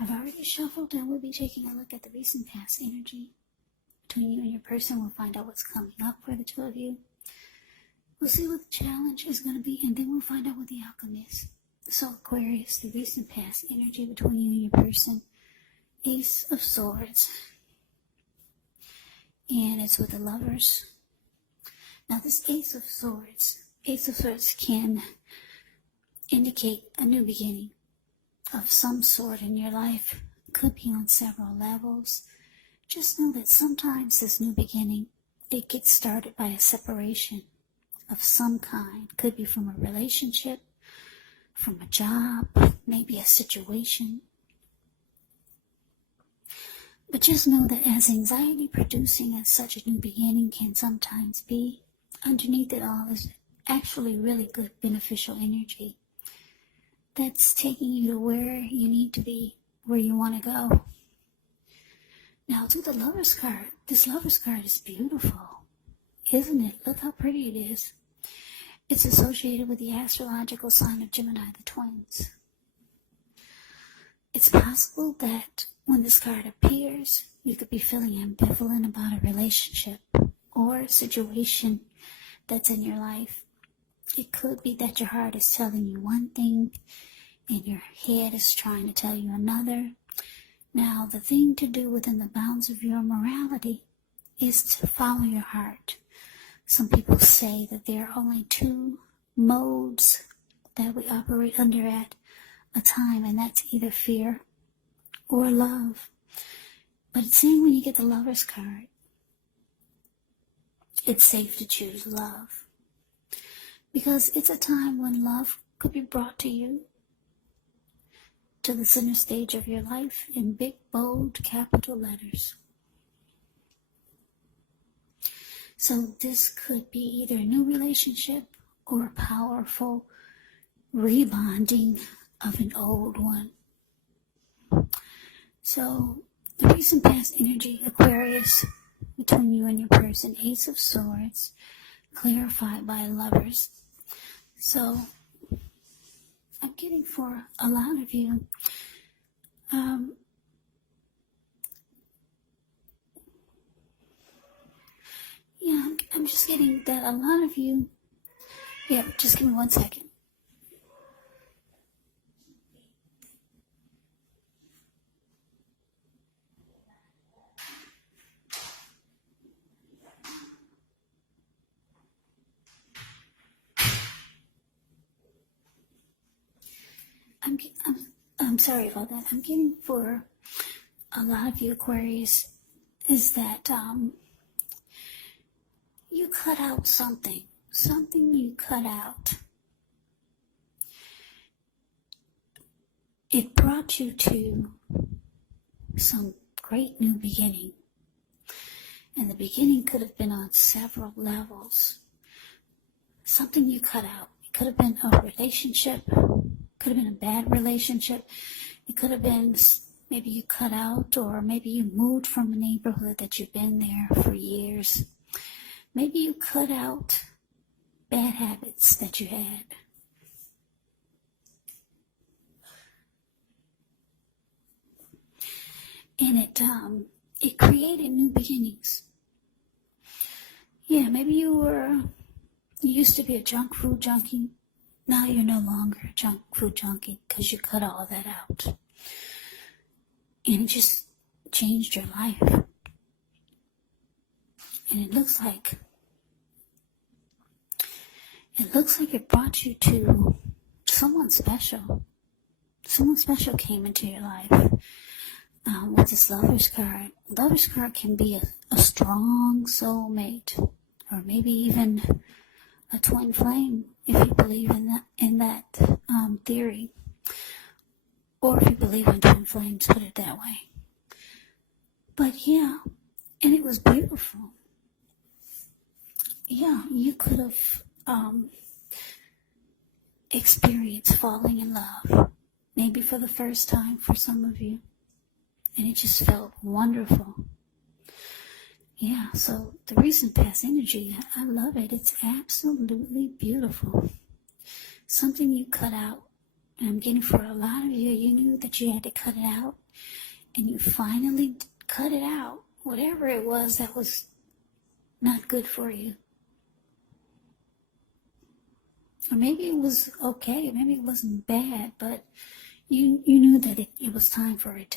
I've already shuffled, and we'll be taking a look at the recent past energy between you and your person. We'll find out what's coming up for the two of you. We'll see what the challenge is going to be, and then we'll find out what the outcome is. So Aquarius, the recent past energy between you and your person. Ace of Swords. And it's with the Lovers. Now this Ace of Swords can indicate a new beginning of some sort in your life. It could be on several levels. Just know that sometimes this new beginning, it gets started by a separation of some kind. Could be from a relationship, from a job, maybe a situation. But just know that as anxiety producing as such a new beginning can sometimes be, underneath it all is actually really good beneficial energy that's taking you to where you need to be, where you want to go. Now to the Lover's card, this Lover's card is beautiful, isn't it? Look how pretty it is. It's associated with the astrological sign of Gemini, the twins. It's possible that when this card appears, you could be feeling ambivalent about a relationship or situation that's in your life. It could be that your heart is telling you one thing and your head is trying to tell you another. Now, the thing to do within the bounds of your morality is to follow your heart. Some people say that there are only two modes that we operate under at a time, and that's either fear or love. But it's saying when you get the Lover's card, it's safe to choose love, because it's a time when love could be brought to you, to the center stage of your life in big, bold, capital letters. So this could be either a new relationship or a powerful rebonding of an old one. So the recent past energy, Aquarius, between you and your person, Ace of Swords, clarified by Lovers. So I'm getting for a lot of you, I'm just getting that a lot of you, just give me 1 second. I'm sorry about that. I'm getting for a lot of you Aquarius is that you cut out something you cut out. It brought you to some great new beginning, and the beginning could have been on several levels. Something you cut out. It could have been a relationship, could have been a bad relationship. It could have been maybe you cut out, or maybe you moved from a neighborhood that you've been there for years. Maybe you cut out bad habits that you had. And it created new beginnings. Yeah, maybe you used to be a junk food junkie. Now you're no longer a junk food junkie because you cut all that out. And it just changed your life. And it looks like it brought you to someone special. Someone special came into your life. With this Lover's card. Lover's card can be a strong soulmate, or maybe even a twin flame, if you believe in that theory, or if you believe in twin flames, put it that way. But yeah, and it was beautiful. Yeah, you could have experienced falling in love, maybe for the first time for some of you, and it just felt wonderful. Yeah, so the recent past energy, I love it. It's absolutely beautiful. Something you cut out And I'm getting for a lot of you, you knew that you had to cut it out, and you finally cut it out, whatever it was that was not good for you. Or maybe it was okay, maybe it wasn't bad, but you knew that it was time for it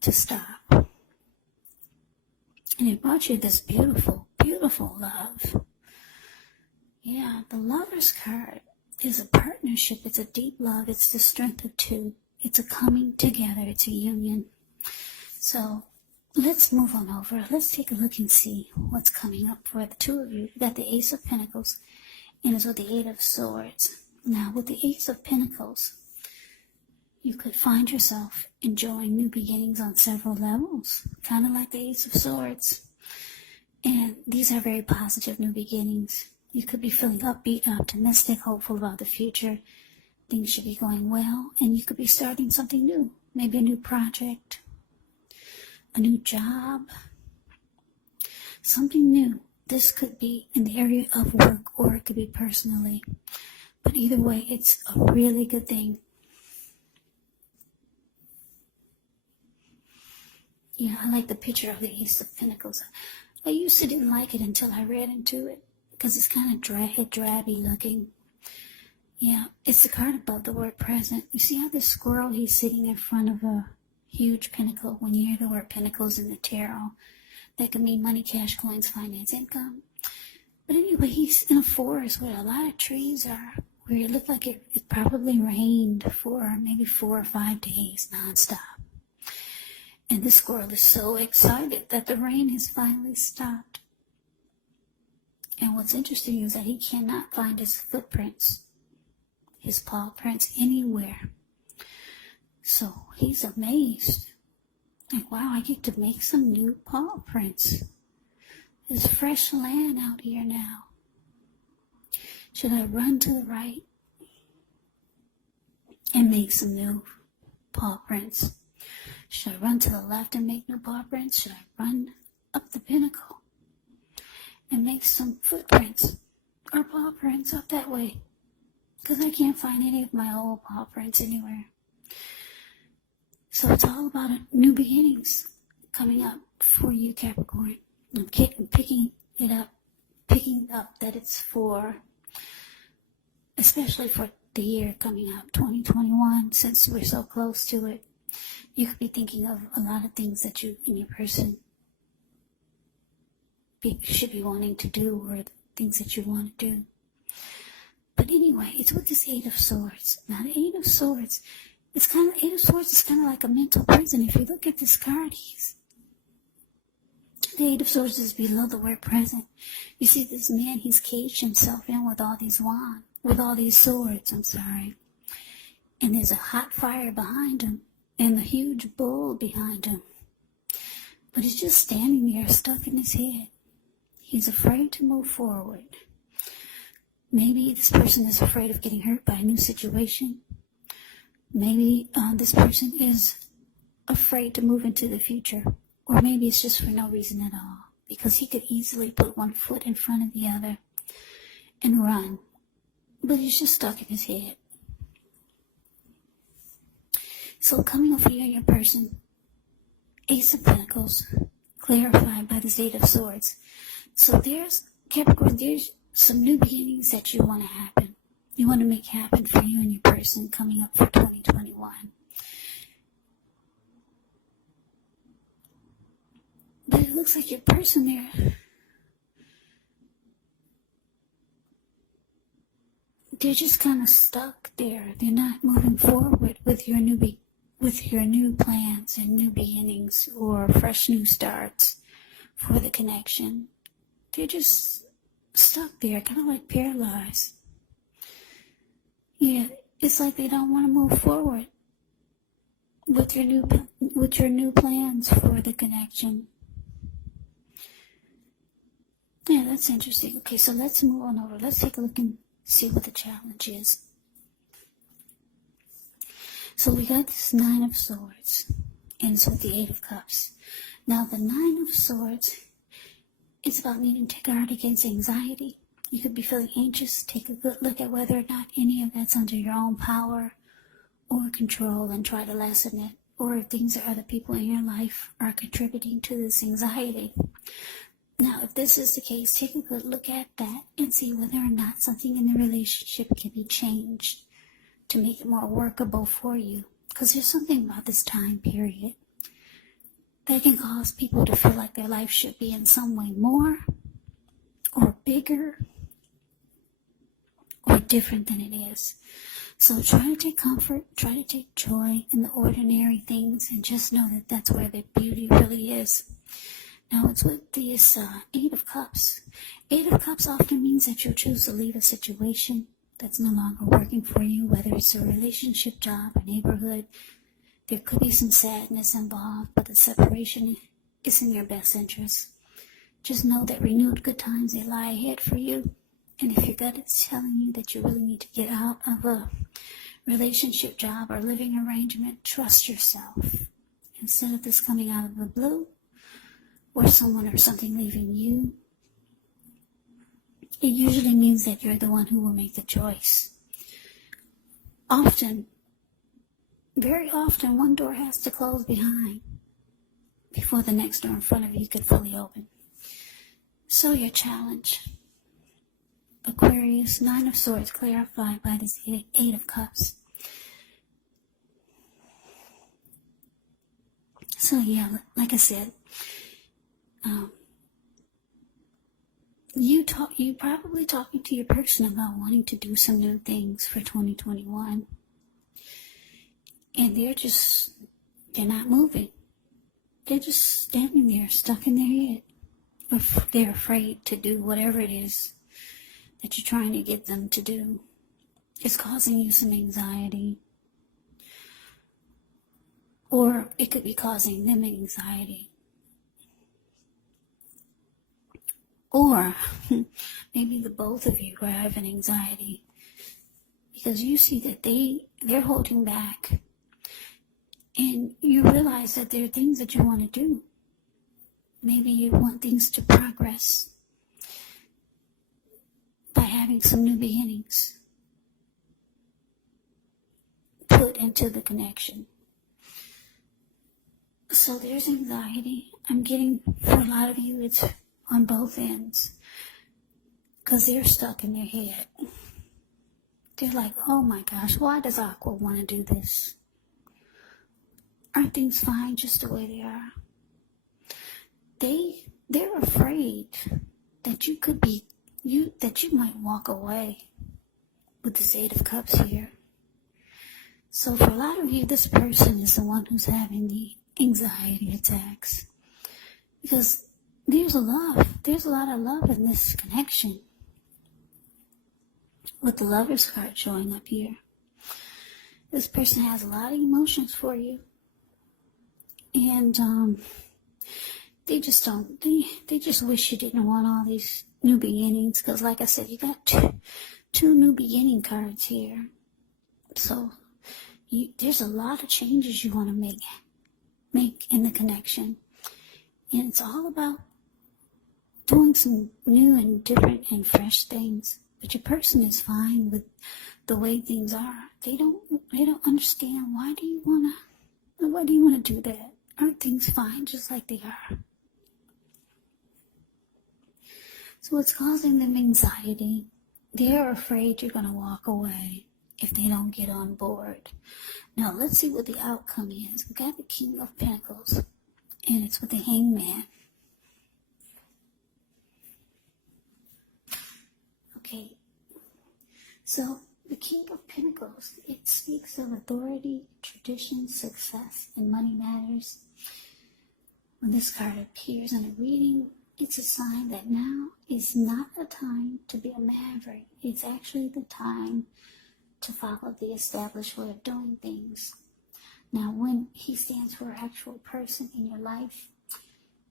to stop. And it brought you this beautiful, beautiful love. Yeah, the Lover's card is a partnership. It's a deep love. It's the strength of two. It's a coming together. It's a union. So let's move on over. Let's take a look and see what's coming up for the two of you. You got the Ace of Pentacles, and it's with the Eight of Swords. Now, with the Ace of Pentacles, you could find yourself enjoying new beginnings on several levels, kind of like the Ace of Swords. And these are very positive new beginnings. You could be feeling upbeat, optimistic, hopeful about the future. Things should be going well, and you could be starting something new. Maybe a new project, a new job, something new. This could be in the area of work, or it could be personally. But either way, it's a really good thing. Yeah, I like the picture of the Ace of Pentacles. I used to didn't like it until I read into it, because it's kind of drabby looking. Yeah, it's the card above the word present. You see how this squirrel, he's sitting in front of a huge pentacle. When you hear the word pentacles in the tarot, that could mean money, cash, coins, finance, income. But anyway, he's in a forest where a lot of trees are, where it looked like it probably rained for maybe 4 or 5 days nonstop. And this squirrel is so excited that the rain has finally stopped. And what's interesting is that he cannot find his footprints, his paw prints anywhere. So he's amazed. Like, wow, I get to make some new paw prints. There's fresh land out here now. Should I run to the right and make some new paw prints? Should I run to the left and make new paw prints? Should I run up the pinnacle and make some footprints or paw prints up that way? Because I can't find any of my old paw prints anywhere. So it's all about new beginnings coming up for you, Capricorn. I'm picking up that it's for, especially for the year coming up, 2021, since we're so close to it. You could be thinking of a lot of things that you and your person should be wanting to do, or things that you want to do. But anyway, it's with this Eight of Swords. Now, the Eight of Swords, Eight of Swords is kind of like a mental prison. If you look at this card, the Eight of Swords is below the word present. You see this man, he's caged himself in with all these swords, And there's a hot fire behind him, and a huge bull behind him. But he's just standing there, stuck in his head. He's afraid to move forward. Maybe this person is afraid of getting hurt by a new situation. Maybe this person is afraid to move into the future. Or maybe it's just for no reason at all. Because he could easily put one foot in front of the other and run. But he's just stuck in his head. So coming up for you and your person, Ace of Pentacles, clarified by this Eight of Swords. So Capricorn, there's some new beginnings that you want to happen. You want to make happen for you and your person coming up for 2021. But it looks like your person there, they're just kind of stuck there. They're not moving forward with your new plans and new beginnings or fresh new starts for the connection. They're just stuck there, kind of like paralyzed. Yeah, it's like they don't want to move forward with your new plans for the connection. Yeah, that's interesting. Okay, so let's move on over. Let's take a look and see what the challenge is. So we got this Nine of Swords, and it's with the Eight of Cups. Now the Nine of Swords is about needing to guard against anxiety You could be feeling anxious. Take a good look at whether or not any of that's under your own power or control and try to lessen it. Or if things or other people in your life are contributing to this anxiety. Now, if this is the case, take a good look at that and see whether or not something in the relationship can be changed to make it more workable for you. Because there's something about this time period that can cause people to feel like their life should be in some way more or bigger or different than it is. So try to take comfort, try to take joy in the ordinary things, and just know that that's where the beauty really is. Now it's with this Eight of Cups. Eight of Cups often means that you'll choose to leave a situation that's no longer working for you, whether it's a relationship, job, or neighborhood. There could be some sadness involved, but the separation is in your best interest. Just know that renewed good times, they lie ahead for you. And if your gut is telling you that you really need to get out of a relationship, job, or living arrangement, trust yourself. Instead of this coming out of the blue, or someone or something leaving you, it usually means that you're the one who will make the choice. Often, very often, one door has to close behind before the next door in front of you could fully open. So your challenge, Aquarius, Nine of Swords, clarified by this Eight of Cups. So yeah, like I said, you probably talking to your person about wanting to do some new things for 2021, and they're not moving. They're just standing there, stuck in their head, or they're afraid to do whatever it is that you're trying to get them to do. It's causing you some anxiety. Or it could be causing them anxiety. Or maybe the both of you are having anxiety. Because you see that they're holding back. And you realize that there are things that you want to do. Maybe you want things to progress by having some new beginnings put into the connection. So there's anxiety. I'm getting, for a lot of you, it's on both ends. Because they're stuck in their head. They're like, oh my gosh, why does Aqua want to do this? Aren't things fine just the way they are? They're afraid that you might walk away with this Eight of Cups here. So for a lot of you, this person is the one who's having the anxiety attacks. Because there's a lot of love in this connection. With the Lover's card showing up here. This person has a lot of emotions for you. And they just wish you didn't want all these new beginnings. Because like I said, you got two new beginning cards here. So there's a lot of changes you want to make in the connection. And it's all about doing some new and different and fresh things. But your person is fine with the way things are. They don't understand why do you wanna do that? Aren't things fine just like they are? So it's causing them anxiety. They're afraid you're gonna walk away if they don't get on board. Now let's see what the outcome is. We got the King of Pentacles, and it's with the Hangman. Okay, so the King of Pentacles, it speaks of authority, tradition, success, and money matters. When this card appears in a reading, it's a sign that now is not a time to be a maverick. It's actually the time to follow the established way of doing things. Now, when he stands for an actual person in your life,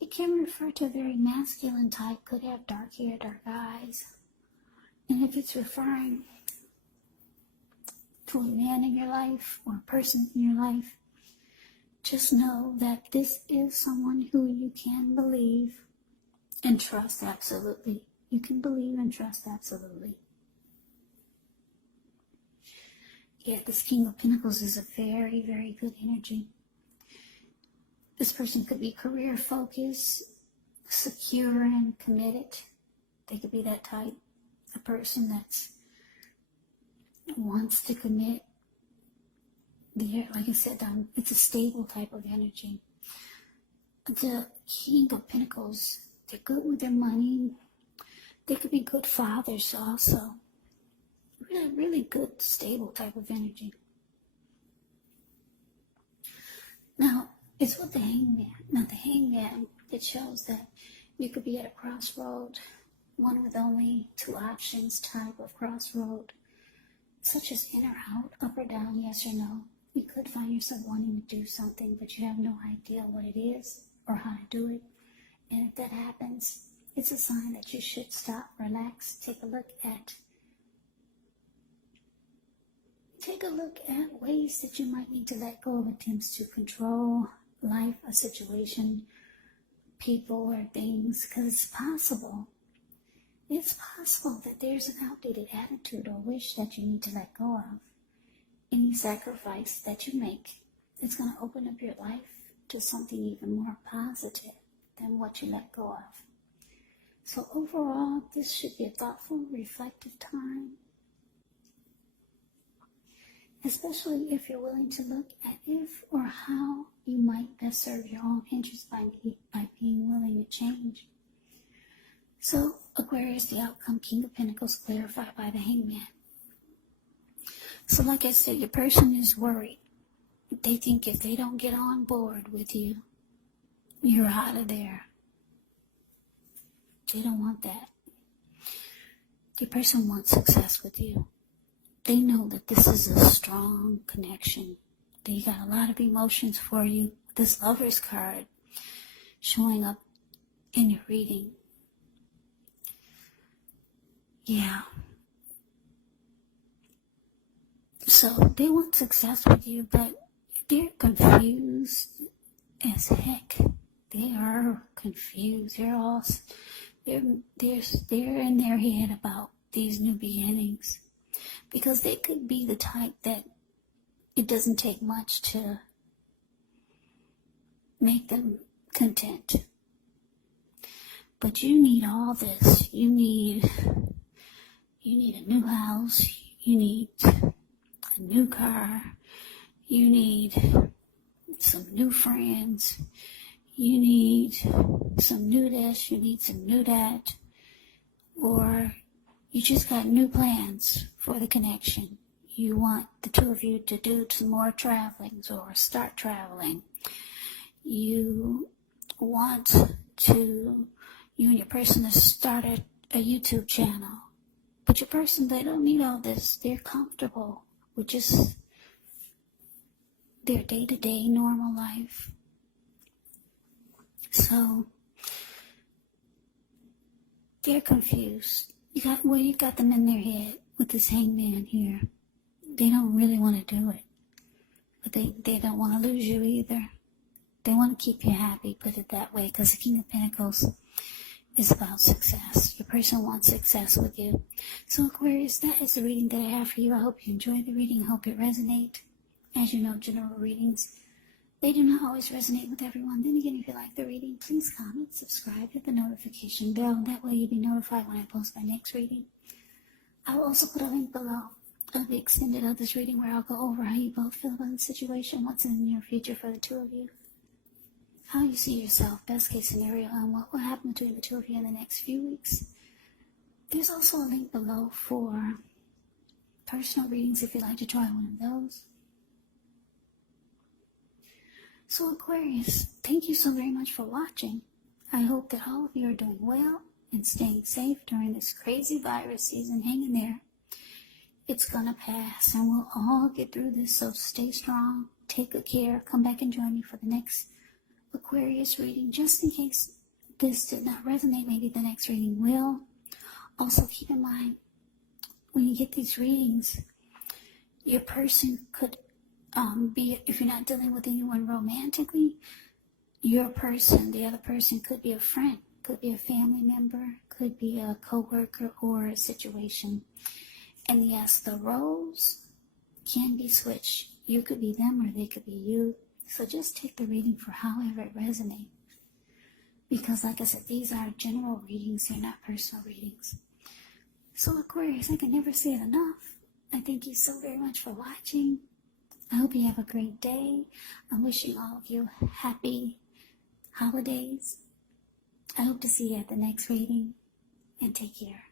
it can refer to a very masculine type, could have dark hair, dark eyes. And if it's referring to a man in your life or a person in your life, just know that this is someone who you can believe and trust absolutely. You can believe and trust absolutely. Yeah, this King of Pentacles is a very, very good energy. This person could be career focused, secure and committed. They could be that type, a person that wants to commit. Like I said, it's a stable type of energy. The King of Pentacles, they're good with their money. They could be good fathers also. Really, really good, stable type of energy. Now, it's with the Hangman. Now, the Hangman, it shows that you could be at a crossroad, one with only two options type of crossroad, such as in or out, up or down, yes or no. You could find yourself wanting to do something, but you have no idea what it is or how to do it. And if that happens, it's a sign that you should stop, relax, take a look at ways that you might need to let go of attempts to control life, a situation, people, or things, because it's possible that there's an outdated attitude or wish that you need to let go of. Any sacrifice that you make is going to open up your life to something even more positive than what you let go of. So overall, this should be a thoughtful, reflective time, especially if you're willing to look at if or how you might best serve your own interests by being willing to change. So, Aquarius, the outcome, King of Pentacles, clarified by the Hangman. So like I said, your person is worried. They think if they don't get on board with you, you're out of there. They don't want that. Your person wants success with you. They know that this is a strong connection. They got a lot of emotions for you. This Lover's card showing up in your reading. Yeah. So they want success with you, but they're confused as heck. They are confused. They're in their head about these new beginnings, because they could be the type that it doesn't take much to make them content. But you need all this. You need a new house. You need a new car. You need some new friends. You need some new this. You need some new that. Or you just got new plans for the connection. You want the two of you to do some more travelings or start traveling. You want you and your person to start a YouTube channel. But your person, they don't need all this. They're comfortable with just their day-to-day normal life. So they're confused. You got them in their head with this Hangman here. They don't really want to do it. But they don't want to lose you either. They want to keep you happy, put it that way, because the King of Pentacles is about success. Your person wants success with you. So Aquarius, that is the reading that I have for you. I hope you enjoyed the reading. I hope it resonates. As you know, general readings, they do not always resonate with everyone. Then again, if you like the reading, please comment, subscribe, hit the notification bell. That way you'll be notified when I post my next reading. I will also put a link below of the extended of this reading where I'll go over how you both feel about the situation, what's in the near future for the two of you, how you see yourself, best case scenario, and what will happen between the two of you in the next few weeks. There's also a link below for personal readings if you'd like to try one of those. So Aquarius, thank you so very much for watching. I hope that all of you are doing well and staying safe during this crazy virus season. Hang in there. It's gonna pass and we'll all get through this, so stay strong, take good care, come back and join me for the next Aquarius reading. Just in case this did not resonate, maybe the next reading will. Also keep in mind, when you get these readings, your person could be, if you're not dealing with anyone romantically, your person, the other person could be a friend. could be a family member, could be a co-worker or a situation. And yes, the roles can be switched. You could be them or they could be you. So just take the reading for however it resonates. Because like I said, these are general readings, they're not personal readings. So Aquarius, I can never say it enough. I thank you so very much for watching. I hope you have a great day. I'm wishing all of you happy holidays. I hope to see you at the next reading, and take care.